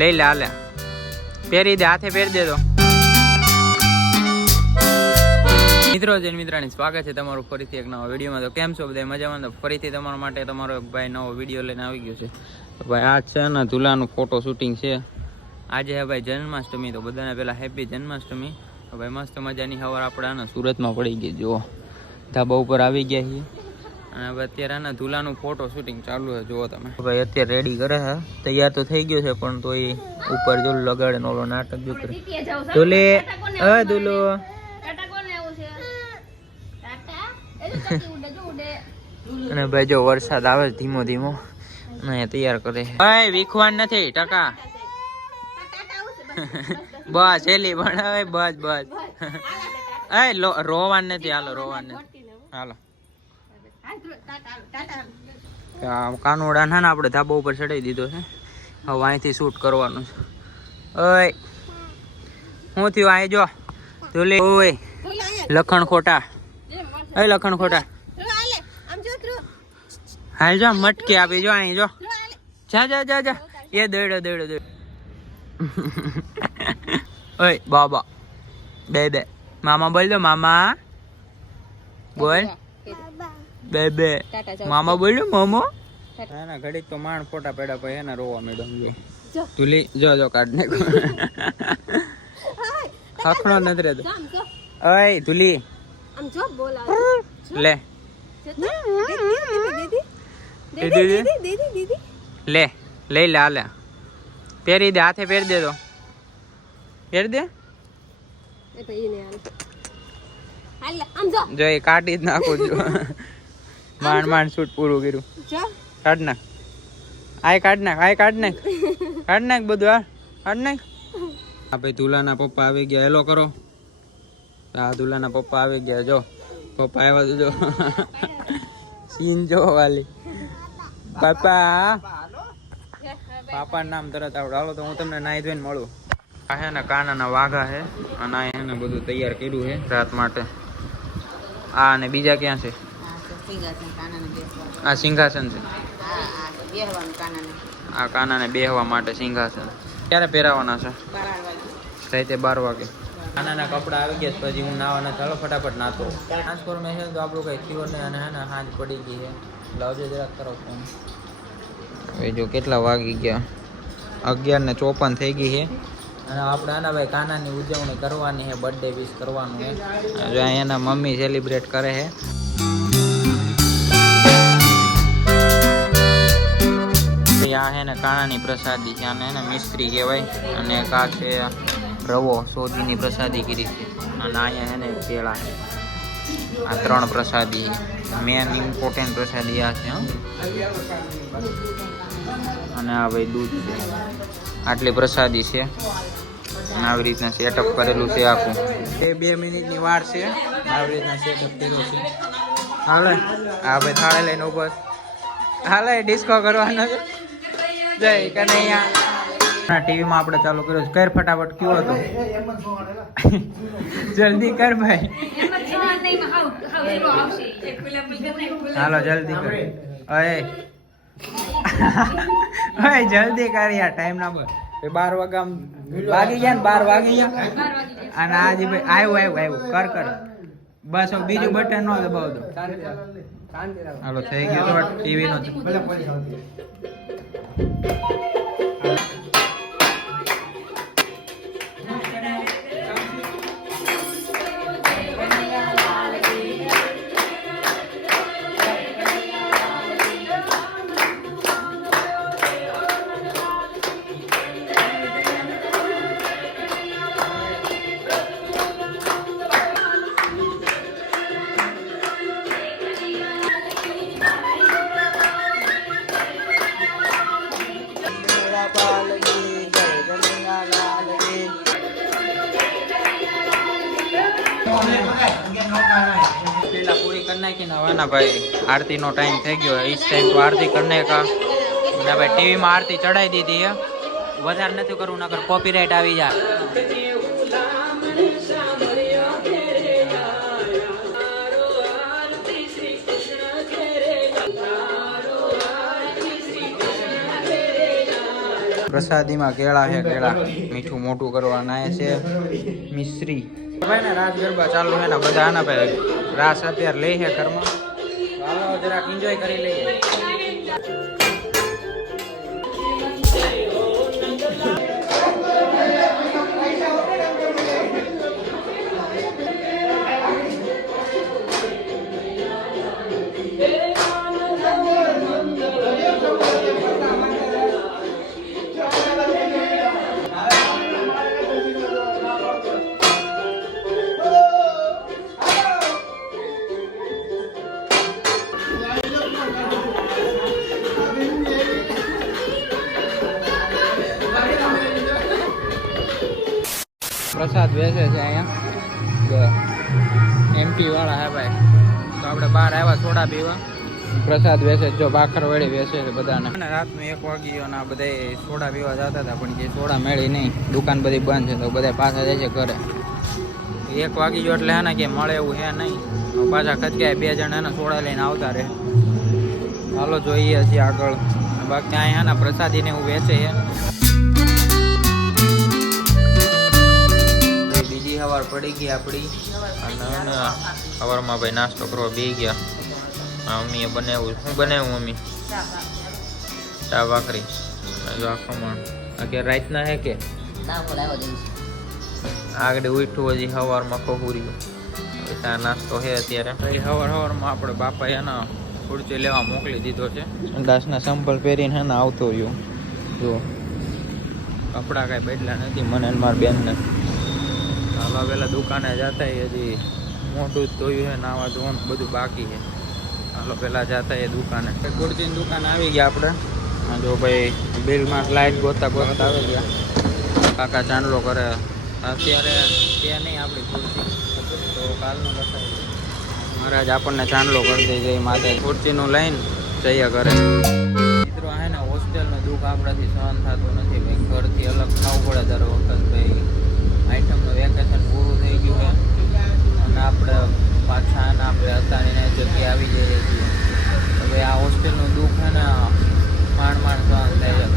લઈ લે હાલે પહેરી દે, હાથે પહેરી દે. તો મિત્રો જૈન મિત્રાણી સ્વાગત છે તમારું ફરીથી એક નવા વિડીયોમાં. તો કેમ છો બધા મજામાં? તો ફરીથી તમારા માટે તમારો એક ભાઈ નવો વિડીયો લઈને આવી ગયો છે. ભાઈ આ છે ને ઝૂલાનું ફોટો શૂટિંગ છે. આજે હે ભાઈ જન્માષ્ટમી, તો બધાને પહેલાં હેપી જન્માષ્ટમી. તો ભાઈ મસ્ત મજાની સવાર આપણે આને સુરતમાં પડી ગઈ. જુઓ ધાબા ઉપર આવી ગયા છીએ અને હવે અત્યારે આના ઝૂલાનું ફોટો શૂટિંગ ચાલુ છે. જુઓ તમે ભાઈ અત્યારે રેડી કરે છે, તૈયાર તો થઈ ગયો છે પણ તો એ ઉપર જો લગાડે ઓલો નાટક જો કરે. ઝૂલે ઝૂલો અને ભાઈ જો વરસાદ આવે ધીમો ધીમો અને તૈયાર કરે. ભાઈ વીખવાન નથી ટકા બસ એલી ભણાવે બસ બસ. રોવાન નથી, હાલો રોવાન નથી, હાલો. કાનોડા ના આપણે ધાબા ઉપર ચડાવી દીધો છે. હવે અહીંથી શૂટ કરવાનું છે. ઓય શું થયું? અહીં જો ઝૂલી ઓય લખણ ખોટા, લખણ ખોટા હાલ જો મટકી આપી જો અહીં જો. જા જા જા જા એ દોડ્યો દોડ્યો દોડ્યો. ઓય બાબા બે બે મામા બોલ દો, મામા બોલ બે બે મામા બોલ દો મોમો. ના ઘડીક તો માણ ફોટા પેડા પછી એના રોવા મેડમ જો તુલી જો જો કાઢ ને હખણો નથી રહેતો. ઓય તુલી લે લે લઈ લે હાલે પહેરી દે, હાથે પહેરી દે. તો પહેરી દે જો એ કાઢી જ નાખું છું. માંડ માંડ શૂટ પૂરું કર્યું. કાઢ નાખ, આય કાઢ નાખ, આય કાઢ નાખ, કાઢ નાખ બધું. આ કાઢ નાખ. આ ભાઈ ધુલાના પપ્પા આવી ગયા, હેલો કરો. આ ધુલાના પપ્પા આવી ગયા. જો પપ્પા આવ્યા તો જો સીન જો વાલી પાપા. પાપાનું નામ તરત આવડે. હાલો તો હું તમને નાઈ ધોઈને મળું. આ હે ને કાનાના વાઘા છે અને આ હે ને બધું તૈયાર કર્યું છે રાત માટે. આ અને બીજા ક્યાં છે? આ સિંહાસન છે. આ કાનાને બેહવા માટે સિંહાસન. ક્યારે પહેરાવાના છે? રાતે 12 વાગે. કાનાના કપડા આવી ગયા પછી હું નાવાના. ચાલો ફટાફટ નાતો. ટ્રાન્સફોર્મેશન તો આપણું કઈ થયું નહીં અને હે ને હાંજ પડી ગઈ છે. લાવજો જરાક કરો ફોન. હવે જો કેટલા વાગી ગયા? 11:54 થઈ ગઈ છે અને આપણે આના ભાઈ કાનાની ઉજવણી કરવાની છે, બર્થડે વિશ કરવાનું છે. જો એના મમ્મી સેલિબ્રેટ કરે છે. આ છે ને કાનાની પ્રસાદી છે. આને એને મિસ્ત્રી કહેવાય. અને કા છે રવો સોજીની પ્રસાદી કરી છે અને અહીંયા એને કેળા છે. આ 3 પ્રસાદી મેન ઇમ્પોર્ટન્ટ પ્રસાદી આ છે. અને આ ભાઈ દૂધ છે. આટલી પ્રસાદી છે અને આવી રીતના સેટઅપ કરેલું છે આખું. 2 મિનિટની વાર છે. આવી રીતના સેટઅપ કર્યું છે. હાલે આ ભાઈ થાળે લઈને ઉભો. હાલે ડિસ્કો કરવાનો છે. જય કનૈયા. ટીવીમાં આપણે ચાલુ કર્યો છે. કર ફટાફટ કયો હતો? જલ્દી કર ભાઈ. હાલો જલ્દી કર. ઓય જલ્દી કર યાર, ટાઈમ ના બોલ. 12 વાગી ગયા ને 12 વાગી ગયા અને આજે ભાઈ આવ્યું કર કર. બસ હવે બીજું બટન નો દબાવતો. હાલો થઈ ગયો તો ટીવી નો. પૂરી કરી નાખીને હવાના ભાઈ આરતી નો ટાઈમ થઈ ગયો. इस टाइम तो आरती करने का भाई टीवी में आरती चढ़ाई दी थी. વધારે નથી કરવું નકર કોપીરાइट આવી જાય. પ્રસાદીમાં કેળા છે, કેળા મીઠું મોટું કરવા નાય છે મિશ્રી ભાઈ ને રાસ ગરબા ચાલુ છે ને બધા આના ભાઈ રાસ અત્યારે લઈ છે ઘરમાં, હાલો જરાક એન્જોય કરી લઈએ. પ્રસાદ વેચે છે અહીંયા MP વાળા હે ભાઈ, તો આપણે બહાર આવ્યા સોડા પીવા. પ્રસાદ વેચે જો ભાખર વળી વેચે છે બધાને. રાતનું 1 વાગી ગયો ને બધા સોડા પીવા જતા હતા પણ જે સોડા મળી નહીં, દુકાન બધી બંધ છે તો બધા પાછા જાય છે ઘરે. 1 વાગી ગયો એટલે હે ને કે મળે એવું હે નહીં, પાછા ખચકાય 2 જણ એને સોડા લઈને આવતા રહે. હાલો જોઈએ છીએ આગળ. બાકી અહીંયા હે ને પ્રસાદીને એવું વેચે છે. સવાર પડી ગઈ આપણી અને સવારમાં ભાઈ નાસ્તો કરવા બે ગયા. મમ્મીએ બનાવ્યું, શું બનાવ્યું મમ્મી? ચા ભાખરી. જો ખમણ અત્યારે રાતના હે કે આગળ ઉઠું હજી સવારમાં ખોખુર્યું. ચા નાસ્તો છે અત્યારે. સવારમાં આપણે બાપા એના ખુરચી લેવા મોકલી દીધો છે. દાસના સંપલ પહેરીને હે ને આવતો રહ્યો. જો કપડાં કાંઈ બદલા નથી મને ને મારા બેનને. હાલો પેલા દુકાને જતા હજી મોટું જ ધોયું છે, નાવા ધોવાનું બધું બાકી છે. હાલો પેલા જતા એ દુકાને. કુર્તીની દુકાન આવી ગયા આપણે. જો ભાઈ બિલમાં લાઈટ ગોતા ગોતા આવી ગયા. કાકા ચાંદલો કરે અત્યારે ત્યાં નહીં આપણી કુર્તી તો કાલનો બતાવી. મહારાજ આપણને ચાંદલો કરી દે જઈ માથે. કુર્તીનું લઈને જઈએ ઘરે. મિત્રો હે ને હોસ્ટેલનું દુઃખ આપણાથી સહન થતું નથી ભાઈ. ઘરથી અલગ થવું પડે દર વખત ભાઈ. આઈટમનું વેકેશન પૂરું થઈ ગયું છે અને આપણે પાછા આપણે અત્યારની જગ્યાએ આવી જઈએ છીએ. હવે આ હોસ્ટેલનું દુઃખ છે ને માંડ સહન થાય છે.